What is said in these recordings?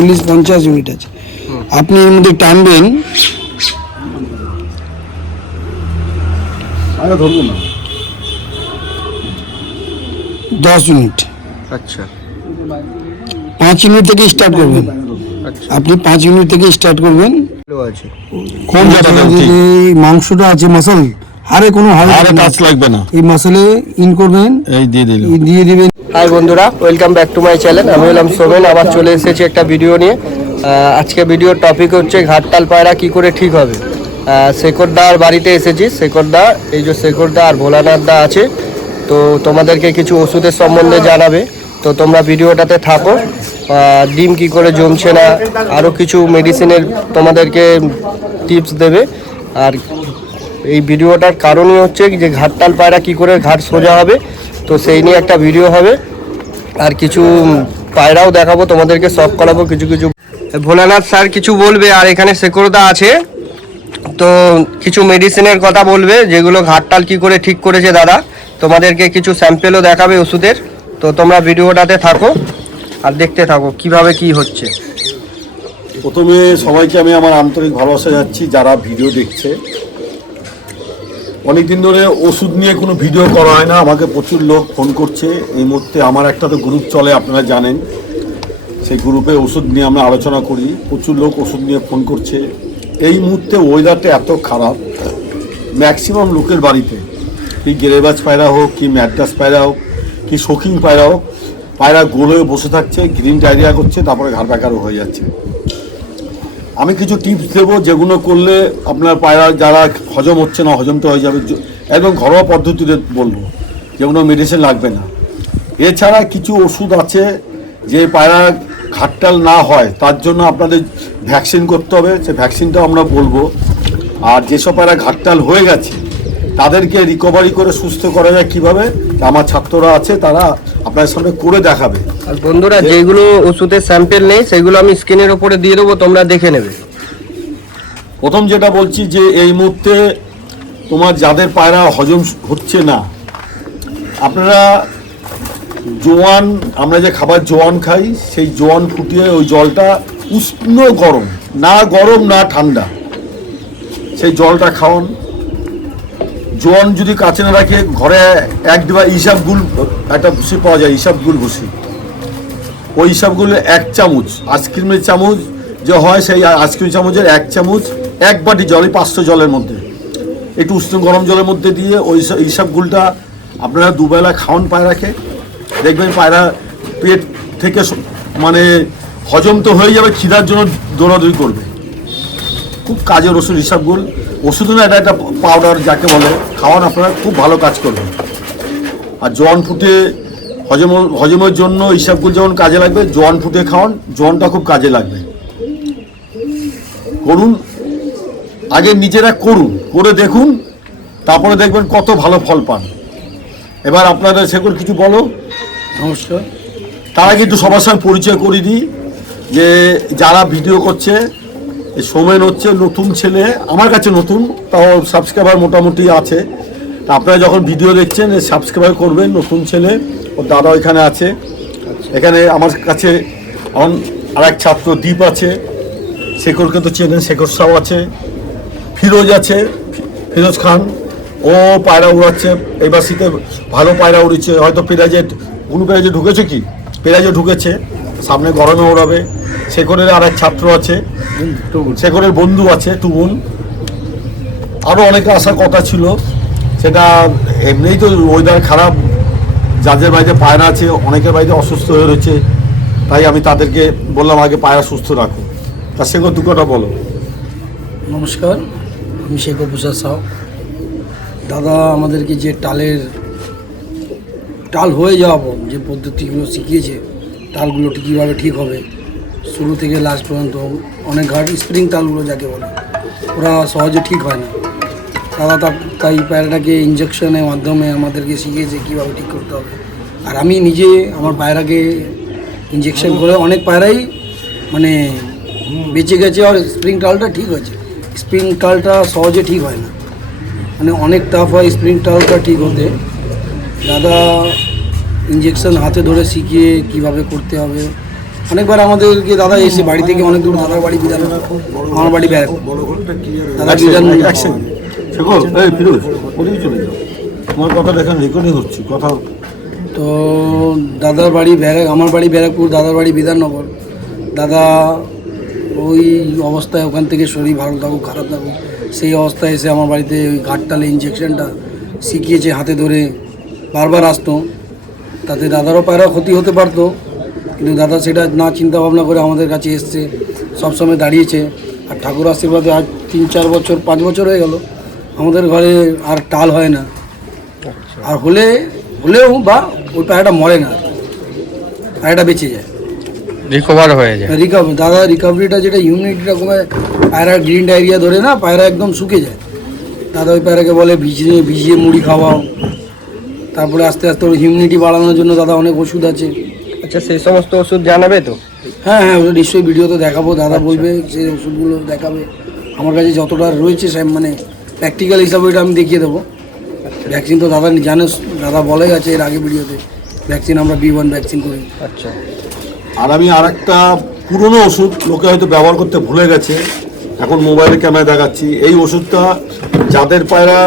চল্লিশ পঞ্চাশ ইউনিট আছে। আপনি এর মধ্যে টানবেন। দশ ইউনিট আচ্ছা। পাঁচ ইউনিট থেকে স্টার্ট করবেন। আচ্ছা। আপনি পাঁচ ইউনিট থেকে স্টার্ট করবেন। যে মাংসটা আছে মাসল? হারে কোনো আরে টাচ লাগবে না। এই মাসলে ইন করবেন এই দিয়ে দিল দিয়ে দিবেন। হাই বন্ধুরা welcome back to my channel আমি হলাম সোমেন আবার চলে এসেছি একটা ভিডিও নিয়ে। আজকে ভিডিওর টপিক হচ্ছে ঘাটতাল পায়রা কি করে ঠিক হবে। শেখরদার বাড়িতে এসেছি। শেখরদা এই যে শেখরদা আর ভোলানাথ দা আছে তো তোমাদেরকে কিছু ওষুধের সম্বন্ধে জানাবে। তো তোমরা ভিডিওটাতে থাকো। ডিম কি করে জমছে না আরও কিছু মেডিসিনের তোমাদেরকে টিপস দেবে। আর এই ভিডিওটার কারণই হচ্ছে যে ঘাটতাল পায়রা কি করে ঘাট সোজা হবে, তো সেই নিয়ে একটা ভিডিও হবে। আর কিছু পায়রাও দেখাবো, তোমাদেরকে সব করাবো, কিছু কিছু। ভোলানাথ স্যার কিছু বলবে, আর এখানে শেখরদা আছে। তো কিছু মেডিসিনের কথা বলবে, যেগুলো ঘাটতাল কি করে ঠিক করেছে দাদা। তোমাদেরকে কিছু স্যাম্পেলও দেখাবে ওষুধের। তো তোমরা ভিডিওটাতে থাকো, আর দেখতে থাকো কীভাবে কি হচ্ছে। প্রথমে সবাইকে আমি আমার আন্তরিক ভালোবাসা যাচ্ছি যারা ভিডিও দেখছে। অনেকদিন ধরে ওষুধ নিয়ে কোনো ভিডিও করা হয় না, আমাকে প্রচুর লোক ফোন করছে। এই মুহূর্তে আমার একটা তো গ্রুপ চলে, আপনারা জানেন। সেই গ্রুপে ওষুধ নিয়ে আমরা আলোচনা করি, প্রচুর লোক ওষুধ নিয়ে ফোন করছে। এই মুহূর্তে ওয়েদারটা এত খারাপ ম্যাক্সিমাম লোকের বাড়িতে, কি গেরেবাজ পায়রা হোক, কি ম্যাড্রাস পায়রা হোক, কি শৌখিন পায়রা হোক, পায়রা গোল হয়ে বসে থাকছে গ্রিন ডায়রিয়া করছে, তারপরে ঘাড় হয়ে যাচ্ছে। আমি কিছু টিপস দেবো যেগুলো করলে আপনার পায়রা যারা হজম হচ্ছে না হজমটা হয়ে যাবে। একদম ঘরোয়া পদ্ধতিতে বলব, যেগুলো মেডিসিন লাগবে না। এছাড়া কিছু ওষুধ আছে যে পায়রা ঘাটটাল না হয়, তার জন্য আপনাদের ভ্যাকসিন করতে হবে। সে ভ্যাকসিনটাও আমরা বলব। আর যেসব পায়রা ঘাটটাল হয়ে গেছে, তাদেরকে রিকভারি করে সুস্থ করা যায় কীভাবে আমার ছাত্ররা আছে, তারা আপনাদের সামনে করে দেখাবে। আর বন্ধুরা যেগুলো ওষুধের স্যাম্পেল নেই, সেগুলো আমি স্ক্রিনের ওপরে দিয়ে দেবো, তোমরা দেখে নেবে। প্রথম যেটা বলছি যে, এই মুহূর্তে তোমার যাদের পায়রা হজম হচ্ছে না, আপনারা জোয়ান, আমরা যে খাবার জোয়ান খাই, সেই জোয়ান ফুটিয়ে ওই জলটা উষ্ণ গরম, না গরম, না ঠান্ডা, সেই জলটা খাওয়ান। জোয়ান যদি কাছে না রাখে, ঘরে এক ডিবা ইসাব গুল, একটা ভুসি পাওয়া যায় ইসাব গুল ভুসি। ওই হিসাবগুলো এক চামচ আইসক্রিমের চামচ, যে হয় সেই আইসক্রিম চামচের এক চামচ, এক বাটি জল এই পাঁচশো জলের মধ্যে। একটু উষ্ণ গরম জলের মধ্যে দিয়ে ওই এই হিসাবগুলটা আপনারা দুবেলা খাওয়ান পায়রাকে দেখবেন পায়রা পেট থেকে মানে হজম তো হয়ে যাবে, খিদার জন্য দৌড়াদৌড়ি করবে। খুব কাজের ওষুধ হিসাবগুল ওষুধ না, এটা একটা পাউডার যাকে বলে, খাওয়ান আপনারা, খুব ভালো কাজ করবেন আর জোয়ান ফুটে হজম হজমের জন্য হিসাবগুলো যেমন কাজে লাগবে জোয়ান ফুটে খাওয়ান জোয়ানটা খুব কাজে লাগবে। করুন আগে নিজেরা করুন করে দেখুন তারপরে দেখবেন কত ভালো ফল পান। এবার আপনাদের সেগুলো কিছু বলো। নমস্কার। তার আগে একটু সবার সঙ্গে পরিচয় করে দিই যে যারা ভিডিও করছে সোমেন হচ্ছে নতুন ছেলে আমার কাছে নতুন তাও সাবস্ক্রাইবার মোটামুটি আছে। আপনারা যখন ভিডিও দেখছেন সাবস্ক্রাইব করবেন, নতুন ছেলে, ওর দাদা ওইখানে আছে। এখানে আমার কাছে আমার আর এক ছাত্র দ্বীপ আছে শেখরকে তো চেনেন, শেখর সাউ আছে, ফিরোজ আছে, ফিরোজ খান, ও পায়রা উড়াচ্ছে এবার শীতে ভালো পায়রা উড়েছে হয়তো পেরাজে কোনো পেরাজে ঢুকেছে কি? পেরাজে ঢুকেছে, সামনে গরমে ওড়াবে শেখরের আর এক ছাত্র আছে, শেখরের বন্ধু আছে টুবুন আরও অনেকে আসার কথা ছিল। সেটা এমনিই তো ওয়েদার খারাপ, যাদের বাড়িতে পায়রা আছে, অনেকের বাড়িতে অসুস্থ হয়ে রয়েছে, তাই আমি তাদেরকে বললাম আগে পায়রা সুস্থ রাখো। তা সেগুলো দু কথা বলো। নমস্কার, আমি শেখ প্রসাদ সাউ দাদা, আমাদেরকে যে টালের, টাল হয়ে যাওয়া যে পদ্ধতিগুলো শিখিয়েছে, টালগুলো কীভাবে ঠিক হবে, শুরু থেকে লাস্ট পর্যন্ত অনেক ঘাট স্প্রিং টালগুলো যাকে বলে, ওরা সহজে ঠিক হয় না। দাদা তা- তাই পায়রাটাকে ইঞ্জেকশনের মাধ্যমে আমাদেরকে শিখিয়েছে কীভাবে ঠিক করতে হবে। আর আমি নিজে আমার পায়রাকে ইঞ্জেকশন করে অনেক পায়রাই মানে বেঁচে গেছে আর স্প্রিং টালটা ঠিক হয়েছে স্প্রিং টালটা সহজে ঠিক হয় না। মানে অনেক টাফ হয় স্প্রিং টালটা ঠিক হতে। দাদা ইঞ্জেকশন হাতে ধরে শিখিয়ে কীভাবে করতে হবে। অনেকবার আমাদেরকে দাদা এসে বাড়ি থেকে অনেক দূর দাদার বাড়ি বিধান আমার বাড়ি ব্যাগ দাদা বিধান কথা রেকর্ডিং কথা তো দাদার বাড়ি ব্যারাক, আমার বাড়ি ব্যারাকপুর, দাদার বাড়ি বিধাননগর। দাদা ওই অবস্থায় ওখান থেকে শরীর ভালো থাকুক, খারাপ থাকুক, সেই অবস্থায় এসে আমার বাড়িতে ওই ঘাটটালে ইঞ্জেকশনটা শিখিয়েছে হাতে ধরে বারবার আসতো। তাতে দাদারও পায়রা ক্ষতি হতে পারতো, কিন্তু দাদা সেটা না চিন্তা ভাবনা করে আমাদের কাছে এসছে, সবসময় দাঁড়িয়েছে। আর ঠাকুর আশীর্বাদে আজ তিন চার বছর, পাঁচ বছর হয়ে গেল। আমাদের ঘরে আর টাল হয় না। আর হলে হলেও বা ওই পায়রাটা মরে না। পায়রাটা বেঁচে যায়। রিকভার হয়ে যায়। রিকভারি দাদা রিকভারিটা যেটা ইমিউনিটিটা কমে পায়রা গ্রিন ডায়রিয়া ধরে না পায়রা একদম শুকে যায়। দাদা ওই পায়রাকে বলে ভিজিয়ে ভিজিয়ে মুড়ি খাওয়াও। তারপরে আস্তে আস্তে ওর হিউমিনিটি বাড়ানোর জন্য দাদা অনেক ওষুধ আছে। আচ্ছা সেই সমস্ত ওষুধ জানাবে তো? হ্যাঁ হ্যাঁ নিশ্চয়ই ভিডিওতে দেখাবো। দাদা বলবে সেই ওষুধগুলো দেখাবে। আমার কাছে যতটা রয়েছে মানে প্র্যাকটিক্যাল হিসাবে ওইটা আমি দেখিয়ে দেবো। ভ্যাকসিন তো দাদা জানে দাদা বলে গেছে এর আগে ভিডিওতে ভ্যাকসিন আমরা বি ওয়ান ভ্যাকসিন করি। আচ্ছা। আর আমি আর একটা পুরনো ওষুধ লোকে হয়তো ব্যবহার করতে ভুলে গেছে এখন মোবাইলে ক্যামেরা দেখাচ্ছি। এই ওষুধটা যাদের পায়রা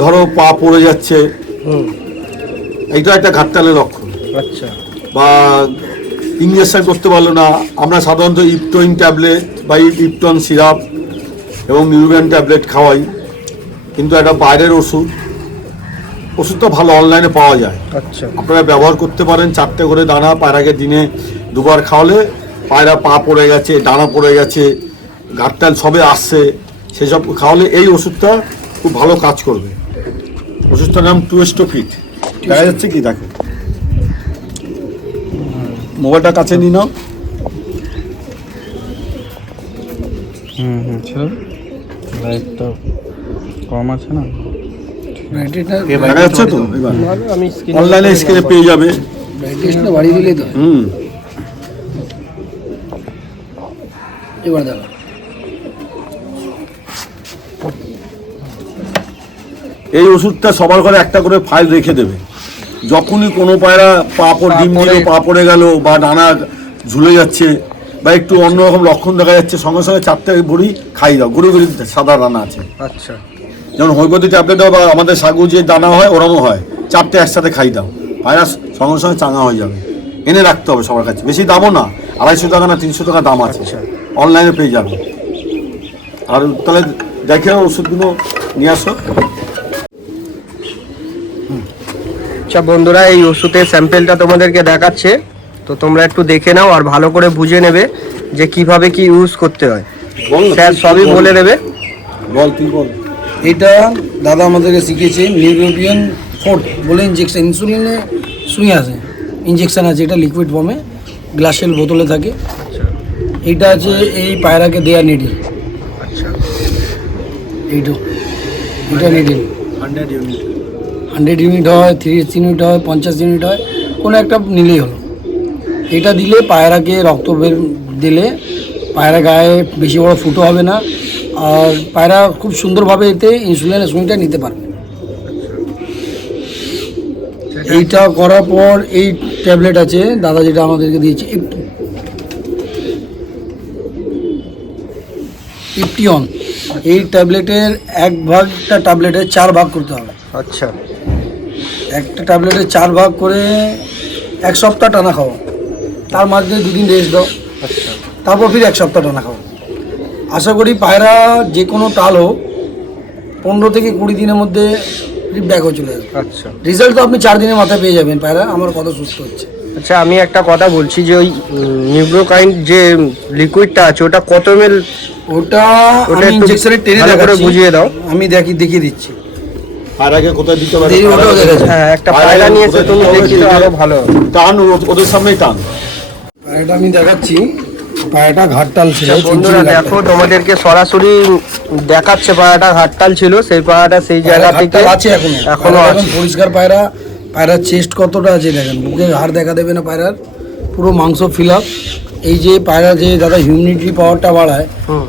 ধরো পা পড়ে যাচ্ছে হুম। এইটা একটা ঘাটতালের লক্ষণ। আচ্ছা। বা ইঞ্জেকশন করতে পারল না আমরা সাধারণত ইপটোইন ট্যাবলেট বা ইপটন সিরাপ এবং নিউরিয়ান ট্যাবলেট খাওয়াই। কিন্তু একটা বাইরের ওষুধ ওষুধটা ভালো অনলাইনে পাওয়া যায়। আচ্ছা। আপনারা ব্যবহার করতে পারেন চারটে করে দানা পায়রাকে দিনে দুবার খাওয়ালে পায়রা পা পড়ে গেছে ডানা পড়ে গেছে ঘাটটাল সবে আসছে সেসব খাওয়ালে এই ওষুধটা খুব ভালো কাজ করবে। ওষুধটার নাম টুয়েস্টোফিট দেখা যাচ্ছে কি? দেখো। মোবাইলটা কাছে নিয়ে নাও। হুম হুম ছিল লাইটটা কম আছে না? দেখা যাচ্ছে তো? এবার অনলাইনে স্ক্রিনে পেয়ে যাবে। ব্রাইটনেসটা বাড়িয়ে দিলেই তো হুম। এবার দাদা এই ওষুধটা সবার ঘরে একটা করে ফাইল রেখে দেবে। যখনই কোনো পায়রা পা পড় ডিম দিল পা পড়ে গেল বা ডানা ঝুলে যাচ্ছে বা একটু অন্যরকম লক্ষণ দেখা যাচ্ছে সঙ্গে সঙ্গে চারটে বড়ি খাই দাও। গরু গরু সাদা দানা আছে। আচ্ছা। যেমন হোমিওপ্যাথি ট্যাবলেট বা আমাদের সাগু যে দানা হয় ওরমও হয়। চারটে একসাথে খাই দাও। ভাইরাস সঙ্গে সঙ্গে চাঙা হয়ে যাবে। এনে রাখতে হবে সবার কাছে। বেশি দামও না। আড়াইশো টাকা না তিনশো টাকা দাম আছে। অনলাইনে পেয়ে যাবে। আর তাহলে দেখে ওষুধগুলো নিয়ে আসো। আচ্ছা বন্ধুরা এই ওষুধের স্যাম্পেলটা তোমাদেরকে দেখাচ্ছে। তো তোমরা একটু দেখে নাও আর ভালো করে বুঝে নেবে যে কীভাবে কি ইউজ করতে হয়। স্যার সবই বলে। দেবে। বল তুই বল। এটা দাদা আমাদেরকে শিখিয়েছে নিউরোপিয়ান ফোর্ট বলে ইঞ্জেকশন ইনসুলিনে সুই আছে ইঞ্জেকশন আছে এটা লিকুইড ফর্মে গ্লাসের বোতলে থাকে। এইটা আছে এই পায়রাকে দেয়া নিডিল আচ্ছা। এইটো এটা নিডিল হান্ড্রেড ইউনিট হয় তিরিশ ইউনিট হয় পঞ্চাশ ইউনিট হয় কোনো একটা নিলেই হলো। এটা দিলে পায়রাকে রক্ত বের দিলে পায়রা গায়ে বেশি বড় ফুটো হবে না। আর পায়রা খুব সুন্দরভাবে এতে ইনসুলিনের সুইটা নিতে পারবে। এইটা করার পর এই ট্যাবলেট আছে দাদা যেটা আমাদেরকে দিয়েছে ইপ- ইপটিয়ন এই ট্যাবলেটের এক ভাগটা ট্যাবলেটের চার ভাগ করতে হবে। আচ্ছা। একটা ট্যাবলেটের চার ভাগ করে এক সপ্তাহ টানা খাও তার মাঝে দুদিন রেস্ট দাও। আচ্ছা। তারপর ফির এক সপ্তাহ টানা খাও। আশা করি পায়রা যে কোনো টাল হোক পনেরো থেকে কুড়ি দিনের মধ্যে ব্যাক হয়ে চলে যাবে। আচ্ছা। রেজাল্ট তো আপনি চার দিনের মাথায় পেয়ে যাবেন পায়রা আমার কত সুস্থ হচ্ছে। আচ্ছা আমি একটা কথা বলছি যে ওই নিউব্রোকাইন্ড যে লিকুইডটা আছে ওটা কত এমএল ওটা ওটা আমি একটু টেনে দেখাচ্ছি। বুঝিয়ে দাও। আমি দেখি দেখিয়ে দিচ্ছি। আর আগে কোথায় দিতে পারে? দেখা। হ্যাঁ একটা পায়রা নিয়ে তুমি দেখিয়ে দাও আরও ভালো টান ওদের সামনেই টান। পায়রাটা আমি দেখাচ্ছি। পায়রাটা ঘাটটাল ছিল আচ্ছা, বন্ধুরা দেখো তোমাদেরকে সরাসরি দেখাচ্ছে পায়রাটা হাটতাল ছিল সেই পায়রাটা সেই জায়গা থেকে আছে এখনও। এখনও আছে। পরিষ্কার পায়রা। পায়রার চেস্ট কতটা আছে দেখেন বুকের হাড় দেখা দেবে না পায়রার। পুরো মাংস ফিল আপ এই যে পায়রা যে দাদা হিউমিডিটি পাওয়ারটা বাড়ায়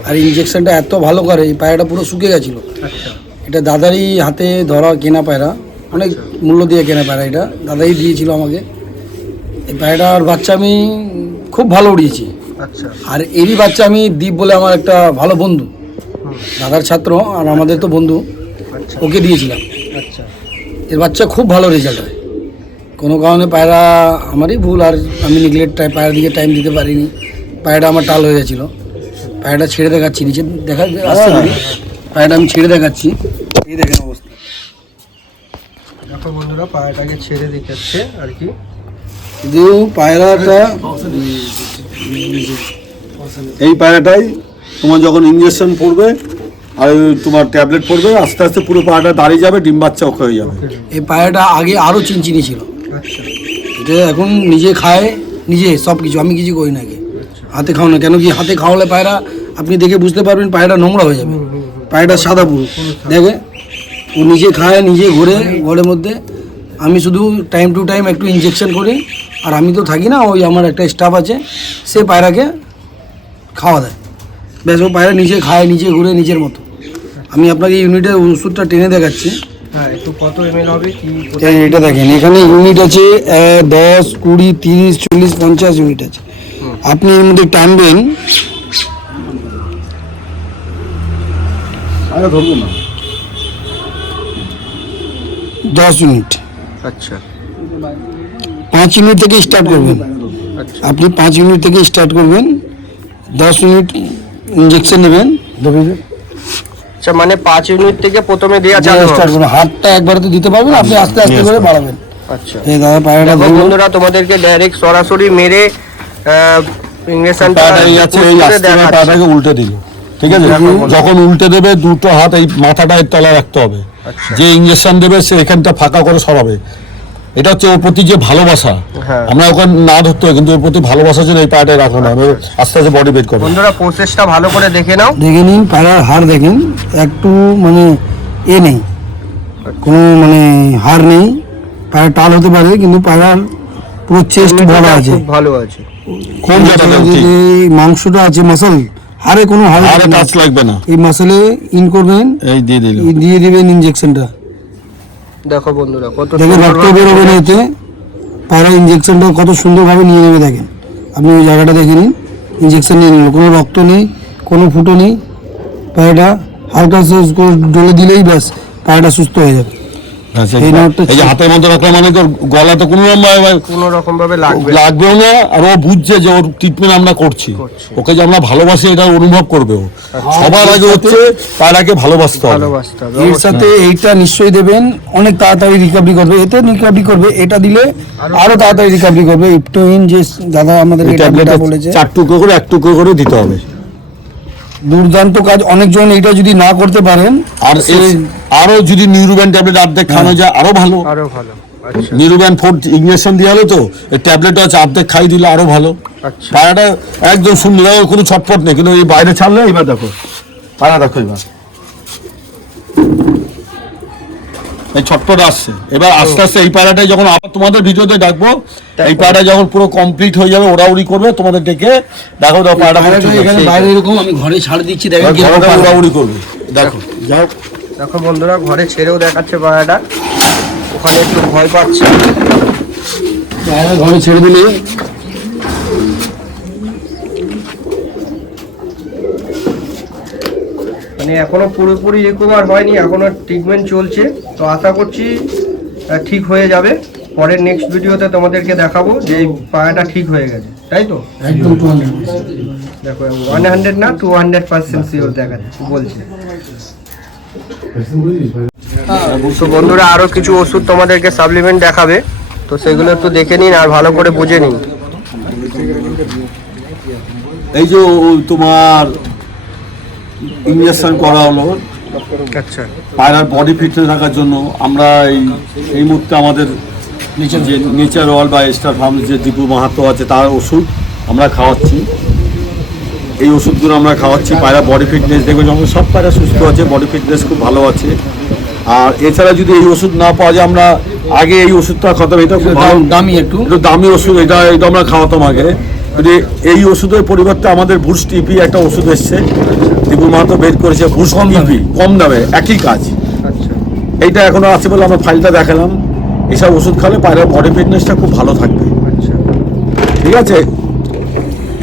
আর ইঞ্জেকশনটা এত ভালো করে এই পায়রাটা পুরো শুকে গেছিল। আচ্ছা। এটা দাদারই হাতে ধরা কেনা পায়রা অনেক মূল্য দিয়ে কেনা পায়রা এটা। দাদাই দিয়েছিল আমাকে। এই পায়রাটার বাচ্চা আমি খুব ভালো উড়িয়েছে। আচ্ছা। আর এরই বাচ্চা আমি দীপ বলে আমার একটা ভালো বন্ধু। দাদার ছাত্র আর আমাদের তো বন্ধু। আচ্ছা। ওকে দিয়েছিলাম। আচ্ছা। এর বাচ্চা খুব ভালো রেজাল্ট হয়। কোনো কারণে পায়রা আমারই ভুল আর আমি নিগলেট পায়রার দিকে টাইম দিতে পারিনি। পায়রাটা আমার টাল হয়ে গেছিল। পায়রাটা ছেড়ে দেখাচ্ছি নিচে দেখা আসছে না? পায়রাটা আমি ছেড়ে দেখাচ্ছি। এই দেখেন অবস্থা। দেখো বন্ধুরা পায়রাটাকে ছেড়ে দিতেছে আর কি। কিন্তু পায়রাটা, এই পায়রাটাই তোমার যখন ইঞ্জেকশন পড়বে আর তোমার ট্যাবলেট পড়বে, আস্তে আস্তে পুরো পায়রাটা দাঁড়িয়ে যাবে, ডিম বাচ্চা হয়ে যাবে। এই পায়রাটা আগে আরও চিনচিনি ছিল। এটা এখন নিজে খায়, নিজে সব কিছু, আমি কিছু করি না হাতে খাও না কেন কি হাতে খাওয়ালে পায়রা, আপনি দেখে বুঝতে পারবেন পায়রাটা নোংরা হয়ে যাবে। পায়রাটা সাদা পুরো। দেখে ও নিজে খায়, নিজে ঘোরে, ঘরের মধ্যে আমি শুধু টাইম টু টাইম একটু ইঞ্জেকশন করি আর আমি তো থাকি না ওই আমার একটা স্টাফ আছে সে পায়রাকে খাওয়া দেয়। ব্যাস ও পায়রা নিজে খায় নিজে ঘুরে নিজের মতো। আমি আপনাকে ইউনিটের ওষুধটা টেনে দেখাচ্ছি। হ্যাঁ এটা দেখেন এখানে ইউনিট আছে দশ কুড়ি তিরিশ চল্লিশ পঞ্চাশ ইউনিট আছে। আপনি এর মধ্যে টানবেন। দশ ইউনিট আচ্ছা। পাঁচ ইউনিট থেকে স্টার্ট করবেন। আচ্ছা। আপনি পাঁচ ইউনিট থেকে স্টার্ট করবেন। দশ ইউনিট ইঞ্জেকশন নেবেন। আচ্ছা মানে পাঁচ ইউনিট থেকে প্রথমে দেওয়া চালু স্টার্ট করবেন। হাতটা একবারে তো দিতে পারবেন আপনি আস্তে আস্তে করে বাড়াবেন। আচ্ছা। এই দাদা পায়রাটা বন্ধুরা তোমাদেরকে ডাইরেক্ট সরাসরি মেরে ইঞ্জেকশনটা এই আছে এই আস্তে পায়রাটাকে উল্টে দিল। ঠিক আছে? যখন উল্টে দেবে দুটো হাত এই মাথাটা এর তলায় রাখতে হবে। আচ্ছা। যে ইঞ্জেকশন দেবে সে এখানটা ফাঁকা করে সরাবে। এটা হচ্ছে ওর প্রতি যে ভালোবাসা। হ্যাঁ। আমরা ওখানে না ধরতে হয় কিন্তু ওর প্রতি ভালোবাসার জন্য এই পায়রাটাই রাখা না আস্তে আস্তে বডি বের করব বন্ধুরা প্রসেসটা ভালো করে দেখে নাও। দেখে নিন পায়রার হাড় দেখেন একটু মানে এ নেই। কোনো মানে হাড় নেই। পায়ের টাল হতে পারে কিন্তু পায়রার পুরো চেস্ট বড় আছে। ভালো আছে। কোন জায়গাটা মাংসটা আছে মাসল। হাড়ে কোনো আরে। টাচ লাগবে না। এই মাসলে ইন করবেন এই দিয়ে দিল ই দিয়ে দিবেন ইনজেকশনটা দেখো বন্ধুরা কত দেখে সুন্দর রক্ত বেরোবে না এতে। পায়রা ইনজেকশনটা কত সুন্দরভাবে নিয়ে নেবে দেখেন। আপনি ওই জায়গাটা দেখে নিন ইনজেকশন নিয়ে নিল কোনো রক্ত নেই কোনো ফুটো নেই। পায়রাটা হালকা করে ডলে দিলেই ব্যাস পায়রাটা সুস্থ হয়ে যাবে। এই নাটটা যে হাতের মধ্যে রাখলাম মানে তোর গলা তো কোনো রকম ভাবে- কোনো রকম ভাবে লাগবে। লাগবেও না আর ও বুঝছে যে ওর ট্রিটমেন্ট আমরা করছি। করছি। ওকে যে আমরা ভালোবাসি এটা অনুভব করবে ও। সবার আগে হচ্ছে পায়রাকে ভালোবাসতে হবে। ভালোবাসতে হবে এর সাথে এইটা নিশ্চয়ই দেবেন। অনেক তাড়াতাড়ি রিকভারি করবে। এতে রিকভারি করবে এটা দিলে আরও তাড়াতাড়ি রিকভারি করবে। ইপটোইন যে দাদা আমাদের ট্যাবলেটটা বলেছে। চার টুকরো করে এক টুকরো করে দিতে হবে। দুর্দান্ত কাজ। অনেকজন এটা যদি না করতে পারেন আর এই- আরও যদি নিউরোব্যান ট্যাবলেট অর্ধেক খাওয়ানো যায় আরও ভালো। আরও ভালো। আচ্ছা। নিউরোব্যান ফোর ইগনেশন দিয়ে হলো তো ট্যাবলেট আছে হচ্ছে অর্ধেক খাই দিলে আরও ভালো। পায়াটা পায়রাটা একদম সুন্দর কোনো ছটফট নেই কিন্তু এই বাইরে ছাড়লে এবার দেখো। পায়রা দেখো এবার এই ছটফট আসছে। এবার আস্তে আস্তে এই পায়রাটাই যখন আবার তোমাদের ভিডিওতে ডাকবো এই পায়রা যখন পুরো কমপ্লিট হয়ে যাবে ওড়াউড়ি করবে তোমাদের ডেকে দেখো দেখো আছে। এখানে বাইরে এরকম আমি ঘরে ছাড় দিচ্ছি ঘরটা পায়রা। ওড়াউড়ি করবে। দেখো। হোক দেখো বন্ধুরা ঘরে ছেড়েও দেখাচ্ছে পায়রাটা ওখানে একটু ভয় পাচ্ছে। পায়রা ঘরে ছেড়ে দিলে। মানে এখনও পুরোপুরি রিকভার হয়নি এখনও ট্রিটমেন্ট চলছে। তো আশা করছি ঠিক হয়ে যাবে। পরের নেক্সট ভিডিওতে তোমাদেরকে দেখাবো যে এই পায়রাটা ঠিক হয়ে গেছে। তাই তো? একদম 200 দেখো ওয়ান হান্ড্রেড না টু হান্ড্রেড পার্সেন্ট শিওর দেখা যাচ্ছে বলছে। তো বন্ধুরা আরও কিছু ওষুধ তোমাদেরকে সাপ্লিমেন্ট দেখাবে। তো সেগুলো একটু দেখে নিন আর ভালো করে বুঝে নিন। এই যে তোমার ইঞ্জেকশন করা হলো আচ্ছা। পায়রার বডি ফিটনেস রাখার জন্য আমরা এই এই মুহূর্তে আমাদের যে নেচার ওয়াল বা স্টার ফার্ম যে দীপু মাহাতো আছে তার ওষুধ আমরা খাওয়াচ্ছি। এই ওষুধগুলো আমরা খাওয়াচ্ছি পায়রা বডি ফিটনেস দেখবে যখন সব পায়রা সুস্থ আছে বডি ফিটনেস খুব ভালো আছে। আর এছাড়া যদি এই ওষুধ না পাওয়া যায় আমরা আগে এই ওষুধটা খাওয়াতাম এটা খুব দামি একটু। একটু দামি ওষুধ এটা এটা আমরা খাওয়াতাম আগে। যদি এই ওষুধের পরিবর্তে আমাদের ভুস টিপি একটা ওষুধ এসছে দীপু মাহাতো বের করেছে দামে। টিপি কম দামে একই কাজ। আচ্ছা। এইটা এখনও আছে বলে আমরা ফাইলটা দেখালাম। এসব ওষুধ খালে পায়রার বডি ফিটনেসটা খুব ভালো থাকবে। আচ্ছা। ঠিক আছে?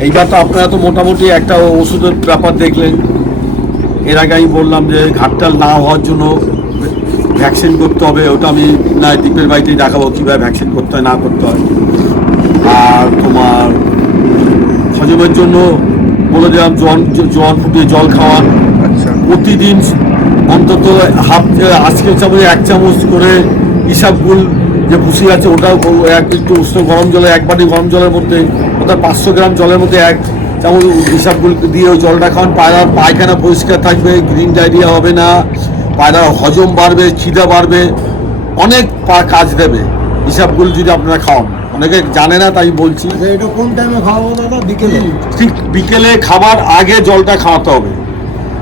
এইবার তো আপনারা তো মোটামুটি একটা ওষুধের ব্যাপার দেখলেন। এর আগে আমি বললাম যে ঘাটটাল না হওয়ার জন্য ভ্যাকসিন করতে হবে ওটা আমি না দ্বীপের বাড়িতেই দেখাবো কীভাবে ভ্যাকসিন করতে হয় না করতে হয়। আর তোমার হজমের জন্য বলে দিলাম জোয়ান জোয়ান ফুটিয়ে জল খাওয়ান। আচ্ছা। প্রতিদিন অন্তত হাফ আজকে চামচ এক চামচ করে ইসাবগুল যে ভুসি আছে ওটাও এক একটু উষ্ণ গরম জলে এক বাটি গরম জলের মধ্যে অর্থাৎ পাঁচশো গ্রাম জলের মধ্যে এক চামচ ইসাবগুল দিয়ে ওই জলটা খাওয়ান। পায়রার পায়খানা পরিষ্কার থাকবে গ্রিন ডায়রিয়া হবে না। পায়রার হজম বাড়বে খিদা বাড়বে অনেক পা- কাজ দেবে। ইসাবগুল যদি আপনারা খাওয়ান। অনেকে জানে না তাই বলছি। আচ্ছা, এটা কোন টাইমে খাওয়াবো দাদা? বিকেলে? ঠিক বিকেলে খাবার আগে জলটা খাওয়াতে হবে।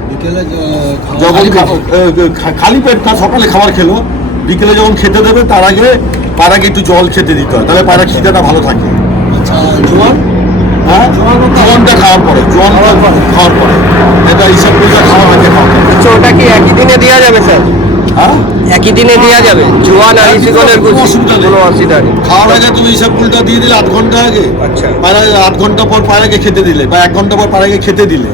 বিকেলে খাওয়া- যখন খালি পেটে? না সকালে খাবার খেলো। বিকেলে যখন খেতে দেবে তার আগে পায়রাকে একটু জল খেতে দিতে হয়। তাহলে পায়রা খিদেটা ভালো থাকে। আচ্ছা জোয়ান? হ্যাঁ? জোয়ানটা খাওয়ার পরে জোয়ান খাওয়ার পরে। এটা হিসাব করে খাওয়ার আগে। আচ্ছা ওটা কি একই দিনে দেওয়া যাবে স্যার? একই দিনে দেওয়া যাবে। জোয়ান আর ইসিকলের অসুবিধা নেই। কোনো অসুবিধা নেই। খাওয়ার আগে তুমি হিসাব দিয়ে দিলে আধ ঘণ্টা আগে। আচ্ছা। পায়রা আধ ঘণ্টা পর পায়রাকে খেতে দিলে বা এক ঘণ্টা পর পায়রাকে খেতে দিলে।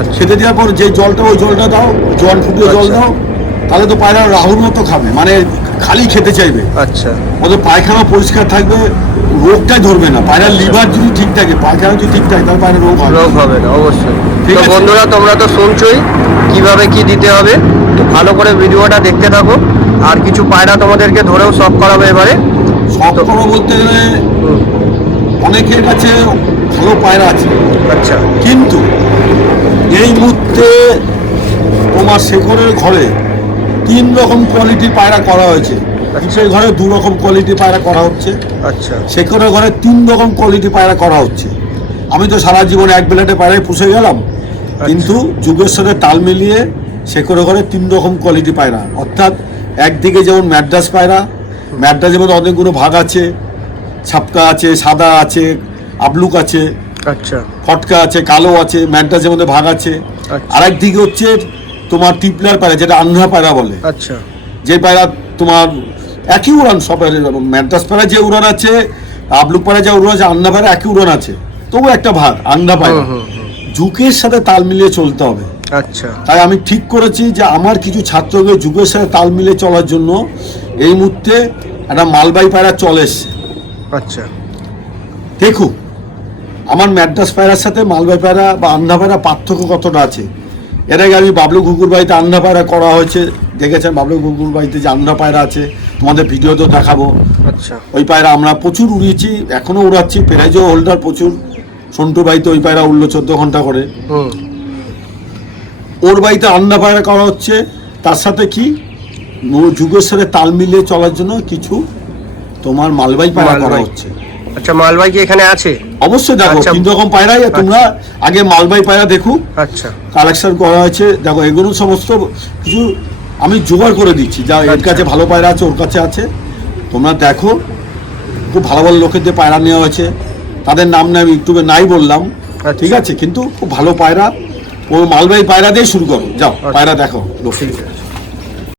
আচ্ছা। খেতে দেওয়ার পর যে জলটা ওই জলটা দাও জল ফুটিয়ে জল আচ্ছা। দাও তাহলে তো পায়রা রাহুর মতো খাবে। মানে খালি খেতে চাইবে। আচ্ছা। ওদের পায়খানা পরিষ্কার থাকবে রোগটাই ধরবে না। পায়রার লিভার যদি ঠিক থাকে পায়খানা যদি ঠিক থাকে তাহলে পায়রা রোগ হবে রোগ হবে না অবশ্যই। তো। বন্ধুরা তোমরা তো শুনছোই কীভাবে কি দিতে হবে। ভালো করে ভিডিওটা দেখতে থাকো। আর কিছু পায়রা তোমাদেরকে ধরেও সব করাবে এবারে। বলতে গেলে অনেকের কাছে ভালো পায়রা আছে। আচ্ছা। কিন্তু এই মুহূর্তে তোমার শেখরের ঘরে তিন রকম কোয়ালিটির পায়রা করা হয়েছে। কিসের ঘরে দু রকম কোয়ালিটি পায়রা করা হচ্ছে। আচ্ছা। শেখরের ঘরে তিন রকম কোয়ালিটি পায়রা করা হচ্ছে। আমি তো সারা জীবনে এক বেলাটে পায়রায় পুষে গেলাম। কিন্তু যুগের সাথে তাল মিলিয়ে শেখরের ঘরে তিন রকম কোয়ালিটি পায়রা অর্থাৎ একদিকে যেমন ম্যাড্রাস পায়রা ম্যাড্রাসের মধ্যে অনেকগুলো ভাগ আছে ছাপকা আছে সাদা আছে আবলুক আছে আচ্ছা। ফটকা আছে কালো আছে ম্যাড্রাসের মধ্যে ভাগ আছে। আচ্ছা। আর একদিকে হচ্ছে তোমার টিপলার পায়রা যেটা আন্ধ্রা পায়রা বলে। আচ্ছা। যে পায়রা তোমার একই উড়ান সব ম্যাড্রাস পায়রা যে উড়ান আছে আবলুক পায়রা যে উড়ান আছে আন্না পায়রা একই উড়ান আছে। তবু একটা ভাগ আন্না পায়রা। হুম, সাথে তাল মিলিয়ে চলতে হবে। আচ্ছা। তাই আমি ঠিক করেছি যে আমার কিছু ছাত্রকে যুগের সাথে তাল মিলে চলার জন্য এই মুহূর্তে একটা মালবাই পায়রা চলে এসছে। আচ্ছা। দেখুক আমার ম্যাড্রাস পায়রার সাথে মালবাই পায়রা বা আন্না পায়রা পার্থক্য কতটা আছে? এর আগে আমি বাবলু ঘুঘুর বাড়িতে আন্না পায়রা করা হয়েছে দেখেছেন বাবলু ঘুঘুর বাড়িতে যে আন্না পায়রা আছে তোমাদের ভিডিওতেও দেখাবো। আচ্ছা। ওই পায়রা আমরা প্রচুর উড়িয়েছি এখনও উড়াচ্ছি প্রাইজও হোল্ডার প্রচুর। সন্টু বাড়িতে ওই পায়রা উড়লো চোদ্দ ঘণ্টা করে। ওর বাড়িতে পায়রা করা হচ্ছে। তার সাথে কি? যুগের সাথে তাল মিলিয়ে চলার জন্য কিছু তোমার মালবাই পায়রা করা হচ্ছে। আচ্ছা মালবাই কি এখানে আছে? অবশ্যই দেখো আচ্ছা। তিন রকম পায়রাই তোমরা আগে মালবাই পায়রা দেখো। আচ্ছা। কালেকশন করা হয়েছে। দেখো এগুলো সমস্ত কিছু আমি জোগাড় করে দিচ্ছি। যা এর আচ্ছা। কাছে ভালো পায়রা আছে ওর কাছে আছে। তোমরা দেখো খুব ভালো ভালো লোকের দিয়ে পায়রা নেওয়া হয়েছে। তাদের নাম না আমি ইউটিউবে নাই বললাম। আচ্ছা। ঠিক আছে কিন্তু খুব ভালো পায়রা। ও মালবাহী পায়রা দিয়ে শুরু করো যাও। পায়রা দেখো আছে